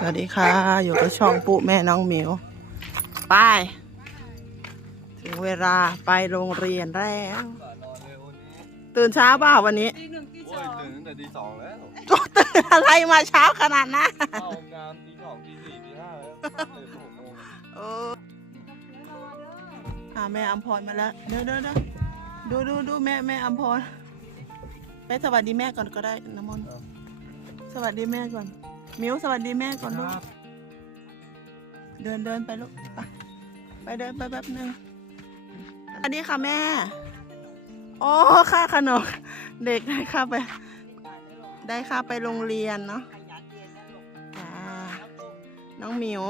สวัสดีค่ะ อยู่กับช่องปุ๊แม่น้องหมิวไป ถึงเวลาไปโรงเรียนแล้วนอนเร็ววันนี้ตื่นเช้าเปล่าวันนี้ตีหนึ่งตีสโอ้อยงตื่นตั้งแต่ตีสองแล้วโอ้ตื่นอะไรมาเช้าขนาดนั้นเข้างานตีสองตีสี่ตีห้าแล้วตื่นหกโมงเอออ่าแม่อัมพรมาแล้ว เดี๋ยวเดี๋ยวเดี๋ยวดูดูดูแม่แม่อัมพรไปสวัสดีแม่ก่อนก็ได้น้ำมนต์สวัสดีแม่ก่อนห มิวสวัสดีแม่ก่อนลูก เดินเดินไปลูก ไปไปเดินไปแป๊บนึงสวัสดีค่ะแม่ โอ้ค่าขนมเด็กได้ค่าไป ได้ค่าไปโรงเรียนเนาะจ้าน้องหมิว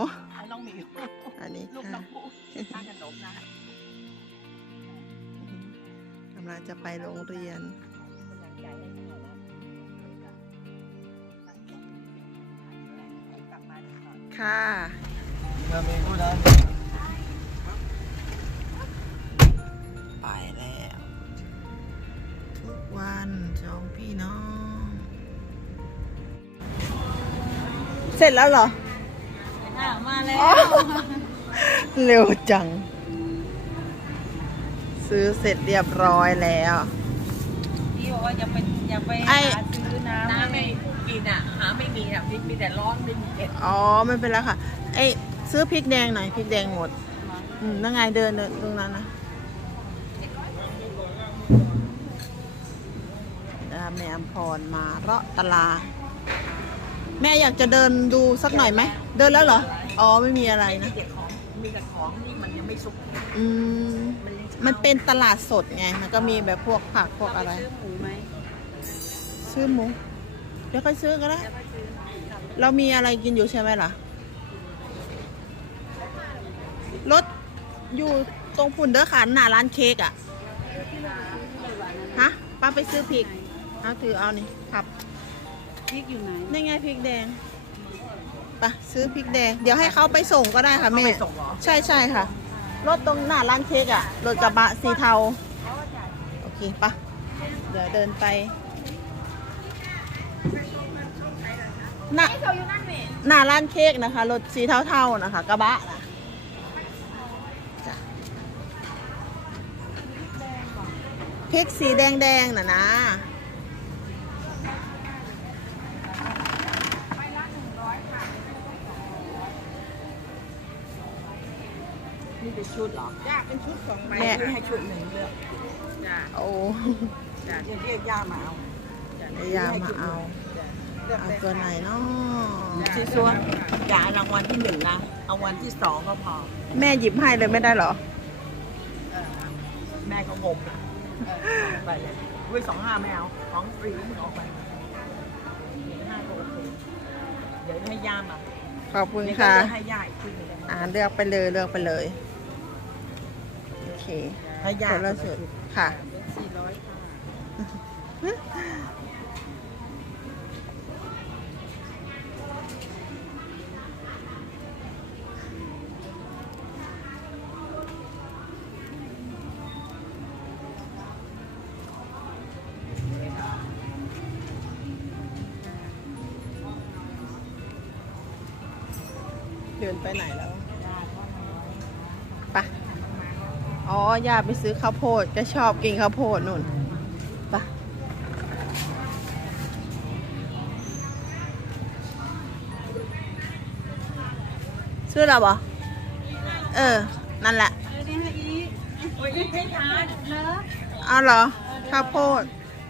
น้องหมิว อันนี้ลูกน้ค่ะองปุ๊ค่าขนมนะกำลังจะไปโรงเรียน ค่ะงานเมงก็ได้ไปแล้ว ทุกวันสองพี่น้อง เสร็จแล้วเหรออะมาแล้ว เร็วจัง ซื้อเสร็จเรียบร้อยแล้ว พี่บอกว่าอย่าไปอย่าไปไอ้หาซื้อน้ำน้ำไม่กิ นอะหาไม่มีอะมีมีแต่ร้อนไม่มีเผ็ดอ๋อไม่เป็นไรค่ะไอ้ซื้อพริกแดงหน่อยพริกแดงหมด อืมนั่งไงเดินเดินตรงนั้นนะอ่าแม่อมพรมาเลาะตลาดแม่อยากจะเดินดูสักหน่อยไหมเดินแล้วเหรออ๋อไม่มีอะไรมีนะแต่ของมีแต่ของที่มันยังไม่สุกอืมมันยังมันเป็นตลาดสดไงมันก็มีแบบพวกผักพวกอะไร ซื้อหมูไหมซื้อหมู เดี๋ยวค่อยซื้อก็ได้แล้วก็ซื้อเรามีอะไรกินอยู่ใช่ไหมล่ะ รถอยู่ตรงฝุ่นเด้อค่ะหน้าร้านเค้กอะ ฮะ ป้าไปซื้อพริก เอาถือเอานี่ขับ พริกอยู่ไหนนี่ไงพริกแดงไปซื้อพริกแดง เดี๋ยวให้เขาไปส่งก็ได้ค่ะแม่ไปส่งเหรอใช่ใช่ค่ะ รถตรงหน้าร้านเค้กอะ รถกระบะสีเทา โอเคปะเดี๋ยวเดินไป หน้าหน้าร้านเค้กนะคะรถสีเทาๆนะคะกระบะนะจ้ะพริกสีแดงๆน่ะนะนี่เป็นชุดเหรอจ้าเป็นชุดสองใบแม่ให้ชุดหนึ่งเลือกจ้าโอ้จ้าเดี๋ยวเรียกย่ามาเอายามาเอา เอาตัวไหนเนาะซีซัวอย่าเอารางวัลที่หนึ่งนะเอาวันที่สองก็พอ แม่หยิบให้เลยไม่ได้เหรอ แม่ก็งงอะไปเลยเว้ยสองห้าไม่เอาของฟรีมึงออกไปห้าก็โอเคเดี๋ยวให้ย่ามาขอบคุณเดี๋ยวก็ค่ะจให้ย่าอีกทีหนึงอ่าเลือกไปเลยเลือกไปเลย โอเคให้ย่าคนละสุดค่ะ สี่ร้อยค่ะ เดินไปไหนแล้วไปะอ๋อย่าไปซื้อข้าวโพดก็ชอบกินข้าวโพดนู่นไปะซื้อแล้วบอเออ นั่นแหละเดี๋ยวนี้ให้อีโอ้ยให้ทานเนอะเอาเหรอ ข้าวโพด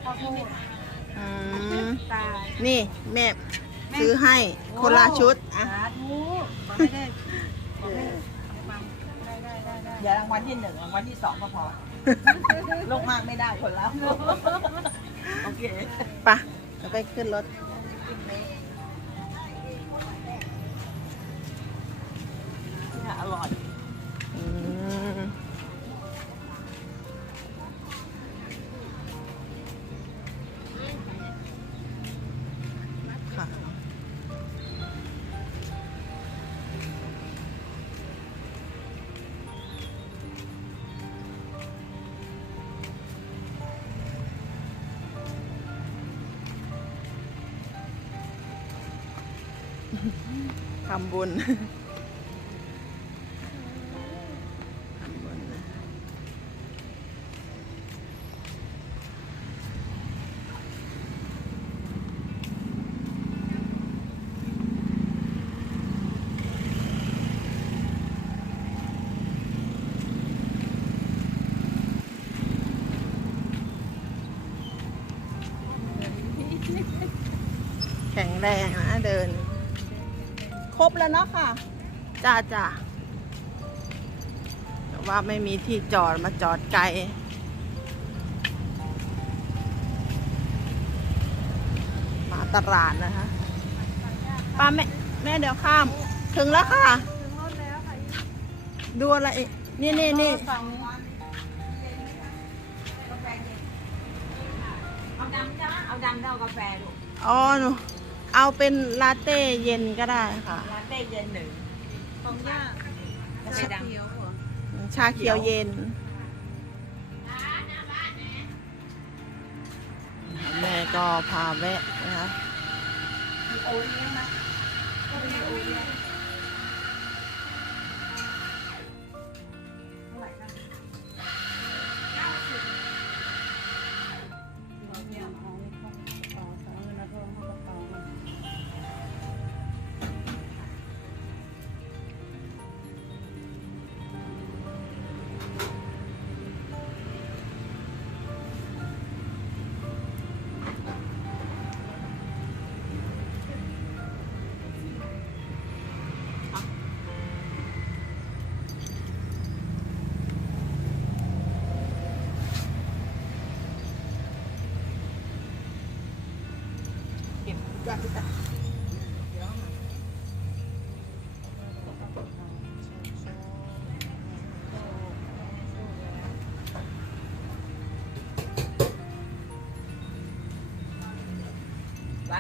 ขอบคุณอืมตายนี่ แม่ ซื้อให้คนละชุดอะ สาธุไม่ได้บอกให้ฟังได้ได้ได้ได้อย่ารางวัลที่หนึ่งรางวัลที่สองก็พอ โลกมากไม่ได้คนละโอเค ไปะเราไปขึ้นรถ ทำบุญทำบุญนะแข็งแรงนะเดิน ครบแล้วเนาะค่ะ จ้าจ้าแต่ว่าไม่มีที่จอดมาจอดไกลมาตลาดนะคะป้าแม่แม่เดี๋ยวข้าม ถึงแล้วค่ะดูอะไรอีกนี่นี่นี่เอาดำจ้าเอาดำแล้วเอากาแฟลูกอ๋อหนู เอาเป็นลาเต้เย็นก็ได้ค่ะ ลาเต้เย็นหนึ่งของย่ากาแฟดำเขียวเหรอชาเขียวเย็นแม่ก็พาแวะนะคะ วั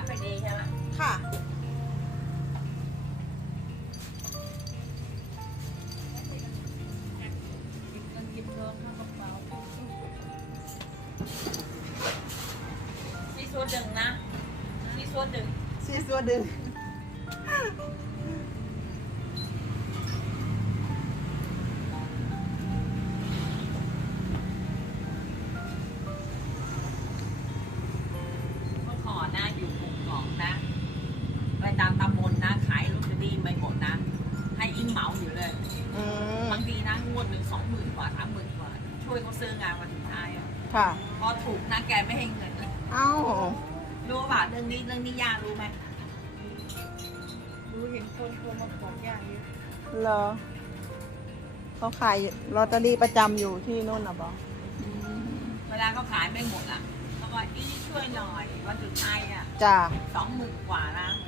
ดไปดีใช่ไหมค่ะ ซีซัวดึง เมื่อก่อนนะอยู่กรุงเกาะนะ ไปตามตำบลนะ ขายลอตเตอรี่ไม่หมดนะ ให้อิงเหมาอยู่เลย อืม บางทีนะงวดหนึ่งสองหมื่นกว่าสามหมื่นกว่า ช่วยเขาซื้องานวันสุดท้ายอะค่ะ พอถูกนะแกไม่ให้เงินเลยเอ้ารู้ป่ะเรื่องนี้เรื่องนี้ย่ารู้ไหม รู้เห็นคนโทรมาขอย่าเยอะเหรอเขาขายลอตเตอรี่ประจำอยู่ที่นู่นนะบอเวลาเขาขายไม่หมดอะเขาก็อีช่วยหน่อยวันสุดท้ายอะจ้าสองหมื่นกว่านะอ